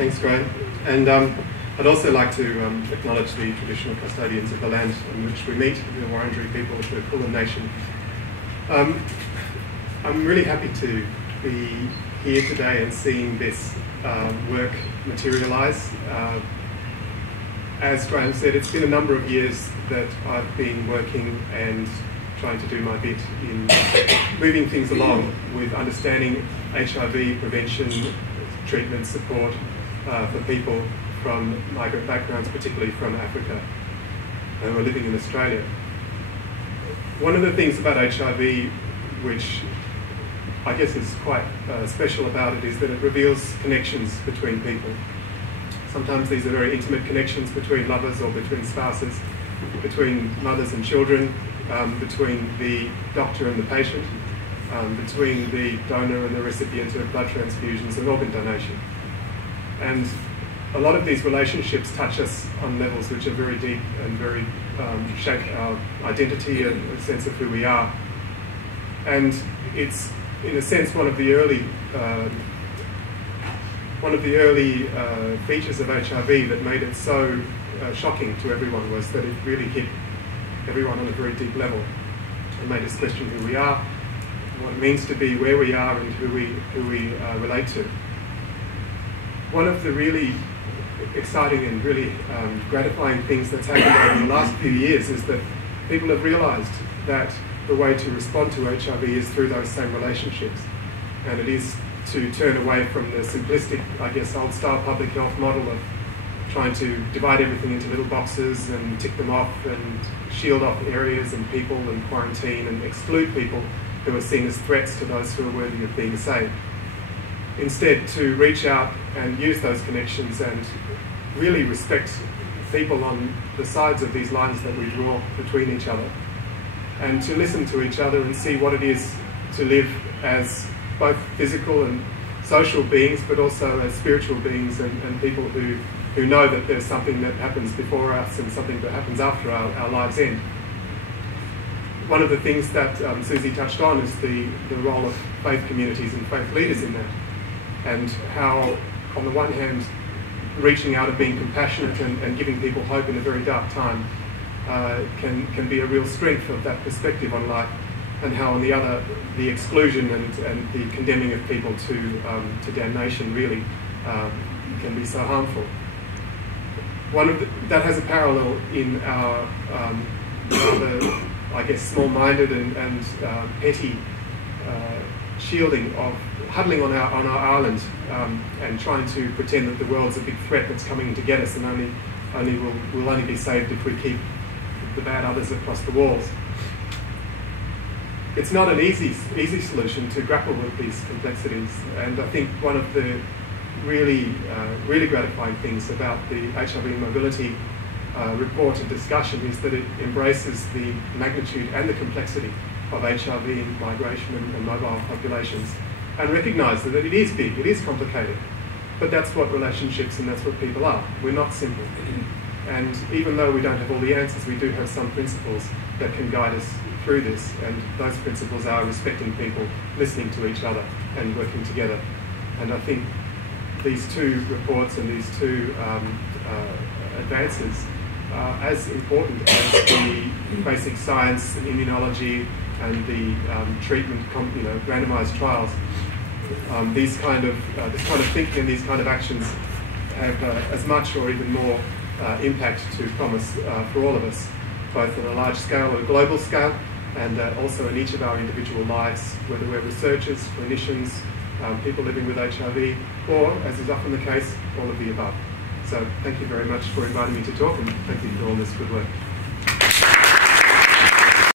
Thanks, Graham. And I'd also like to acknowledge the traditional custodians of the land on which we meet, the Wurundjeri people of the Kulin Nation. I'm really happy to be here today and seeing this work materialise. As Graham said, it's been a number of years that I've been working and trying to do my bit in moving things along with understanding HIV prevention, treatment, support for people from migrant backgrounds, particularly from Africa, who are living in Australia. One of the things about HIV, which I guess is quite special about it, is that it reveals connections between people. Sometimes these are very intimate connections between lovers or between spouses, between mothers and children, between the doctor and the patient, between the donor and the recipient of blood transfusions and organ donation. And a lot of these relationships touch us on levels which are very deep and very shape our identity and a sense of who we are. And it's, in a sense, one of the early features of HIV that made it so shocking to everyone was that it really hit everyone on a very deep level and made us question who we are, what it means to be where we are, and who we relate to. One of the really exciting and really gratifying things that's happened over the last few years is that people have realised that the way to respond to HIV is through those same relationships, and it is to turn away from the simplistic, I guess, old-style public health model of trying to divide everything into little boxes and tick them off and shield off areas and people and quarantine and exclude people who are seen as threats to those who are worthy of being saved. Instead, to reach out and use those connections and really respect people on the sides of these lines that we draw between each other, and to listen to each other and see what it is to live as both physical and social beings, but also as spiritual beings and people who know that there's something that happens before us and something that happens after our lives end. One of the things that Susie touched on is the role of faith communities and faith leaders in that, and how, on the one hand, reaching out and being compassionate and giving people hope in a very dark time can be a real strength of that perspective on life, and how, on the other, the exclusion and the condemning of people to damnation really can be so harmful. That has a parallel in our rather, I guess, small-minded and petty shielding of huddling on our island and trying to pretend that the world's a big threat that's coming to get us, and we'll only be saved if we keep the bad others across the walls. It's not an easy solution to grapple with these complexities, and I think one of the really gratifying things about the HIV mobility report and discussion is that it embraces the magnitude and the complexity of HIV in migration and mobile populations, and recognises that it is big, it is complicated, but that's what relationships and that's what people are. We're not simple. And even though we don't have all the answers, we do have some principles that can guide us through this, and those principles are respecting people, listening to each other, and working together. And I think these two reports and these two advances are as important as the basic science and immunology and the treatment, randomised trials. This kind of thinking and these kind of actions have as much or even more impact to promise for all of us, both on a large scale or a global scale, and also in each of our individual lives, whether we're researchers, clinicians, people living with HIV, or, as is often the case, all of the above. So thank you very much for inviting me to talk, and thank you for all this good work.